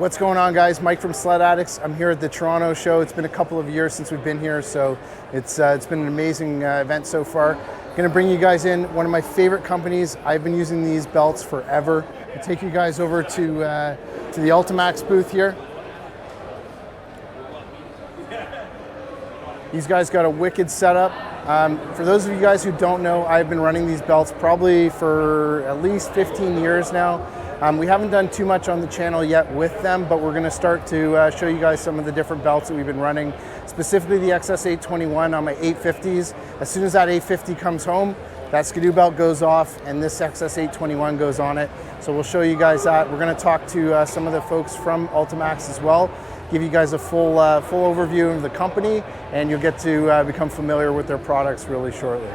What's going on, guys? Mike from Sledaddicz. I'm here at the Toronto show. It's been a couple of years since we've been here, so it's been an amazing event so far. Going to bring you guys in one of my favorite companies. I've been using these belts forever. I'll take you guys over to the Ultimax booth here. These guys got a wicked setup. For those of you guys who don't know, I've been running these belts probably for at least 15 years now. We haven't done too much on the channel yet with them, but we're going to start to show you guys some of the different belts that we've been running, specifically the XS821 on my 850s. As soon as that 850 comes home, that skidoo belt goes off and this XS821 goes on it. So we'll show you guys that. We're going to talk to some of the folks from Ultimax as well, give you guys a full overview of the company, and you'll get to become familiar with their products really shortly.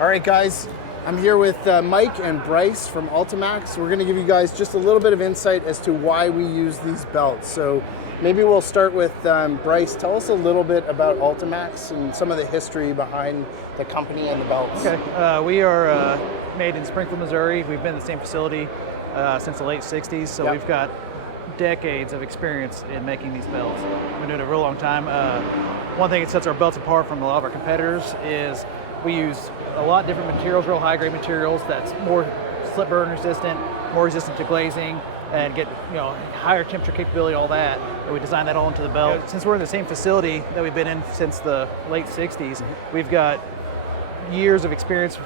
All right, guys. I'm here with Mike and Bryce from Ultimax. We're going to give you guys just a little bit of insight as to why we use these belts. So maybe we'll start with Bryce. Tell us a little bit about Ultimax and some of the history behind the company and the belts. Okay, we are made in Springfield, Missouri. We've been in the same facility since the late 60s, so We've got decades of experience in making these belts. We've been doing it a real long time. One thing that sets our belts apart from a lot of our competitors is we use a lot of different materials, real high-grade materials that's more slip burn resistant, more resistant to glazing, and get higher temperature capability, all that. And we designed that all into the belt. Since we're in the same facility that we've been in since the late 60s, we've got years of experience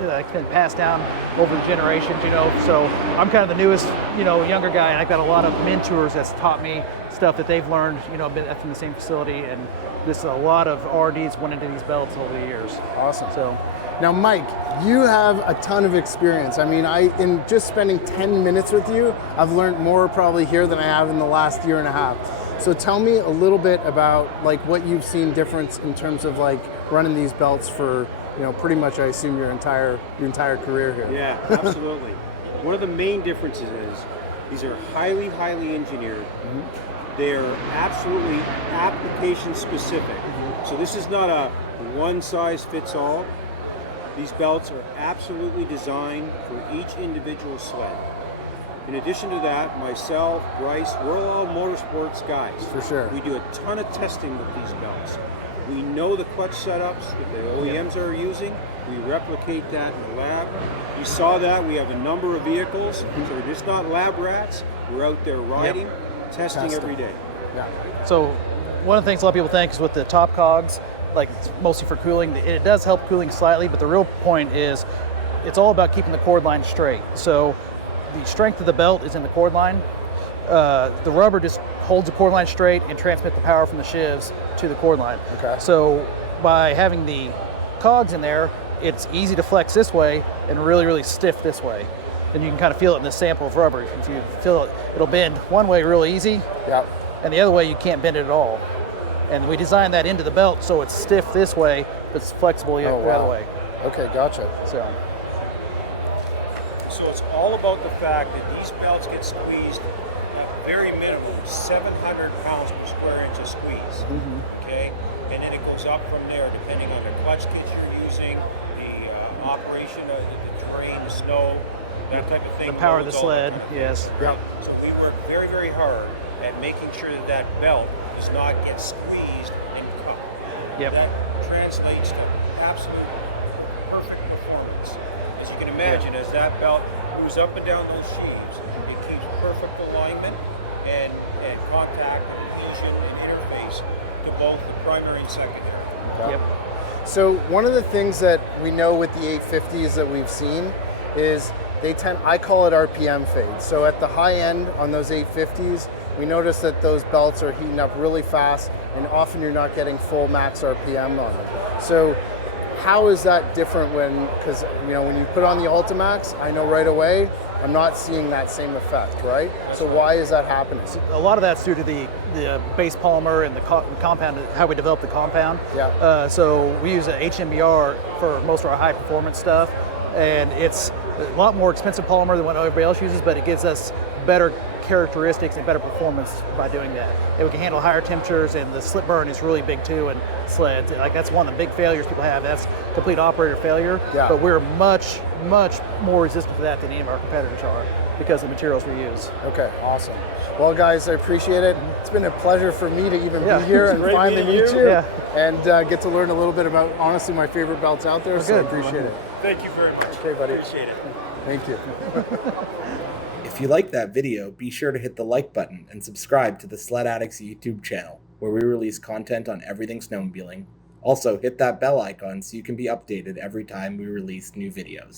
that's been passed down over the generations, So I'm kind of the newest, younger guy, and I've got a lot of mentors that's taught me stuff that they've learned, been from the same facility, and there's a lot of R&Ds went into these belts over the years. Awesome. So now, Mike, you have a ton of experience. I mean, in just spending 10 minutes with you, I've learned more probably here than I have in the last year and a half. So tell me a little bit about what you've seen difference in terms of running these belts for pretty much, I assume, your entire career here. Yeah, absolutely. One of the main differences is these are highly engineered. They're absolutely application specific. So this is not a one size fits all. These belts are absolutely designed for each individual sled. In addition to that, myself, Bryce, we're all motorsports guys. For sure. We do a ton of testing with these belts. We know the clutch setups that the OEMs are using. We replicate that in the lab. You saw that. We have a number of vehicles. So we're just not lab rats. We're out there riding, testing every day. Yeah. So one of the things a lot of people think is with the top cogs, it's mostly for cooling. It does help cooling slightly, but the real point is it's all about keeping the cord line straight. So the strength of the belt is in the cord line. The rubber just holds the cord line straight and transmits the power from the shivs to the cord line. Okay. So by having the cogs in there, it's easy to flex this way and really stiff this way. And you can kind of feel it in this sample of rubber. If you feel it, it'll bend one way real easy, and the other way you can't bend it at all. And we designed that into the belt so it's stiff this way, but it's flexible the other way. Okay, gotcha. So it's all about the fact that these belts get squeezed at very minimum 700 pounds per square inch of squeeze. Okay, and then it goes up from there depending on the clutch kit you're using, the operation of the terrain, the snow, that type of thing. The power of the sled, yes. Yep. So we work very hard at making sure that that belt does not get squeezed and cut. Yep. That translates to absolute perfect performance. As you can imagine, as that belt moves up and down those sheaves, it keeps perfect alignment and contact, collision, and interface to both the primary and secondary. Okay. Yep. So one of the things that we know with the 850s that we've seen is I call it RPM fade. So at the high end on those 850s, we notice that those belts are heating up really fast, and often you're not getting full max RPM on them. So how is that different because when you put on the Ultimax, I know right away I'm not seeing that same effect, right? So why is that happening? A lot of that's due to the base polymer and the compound, how we develop the compound. Yeah. So we use an HMBR for most of our high performance stuff, and it's a lot more expensive polymer than what everybody else uses, but it gives us better characteristics and better performance by doing that. And we can handle higher temperatures, and the slip burn is really big too in sleds. Like that's one of the big failures people have. That's complete operator failure. Yeah. But we're much more resistant to that than any of our competitors are because of the materials we use. Okay, awesome. Well, guys, I appreciate it. It's been a pleasure for me to even Yeah. be here and great finally meeting meet you. you Yeah. and get to learn a little bit about, honestly, my favorite belts out there. So I good. appreciate it. Thank you very much. Okay, buddy. Appreciate it. Thank you. If you liked that video, be sure to hit the like button and subscribe to the Sledaddicz YouTube channel, where we release content on everything snowmobiling. Also, hit that bell icon so you can be updated every time we release new videos.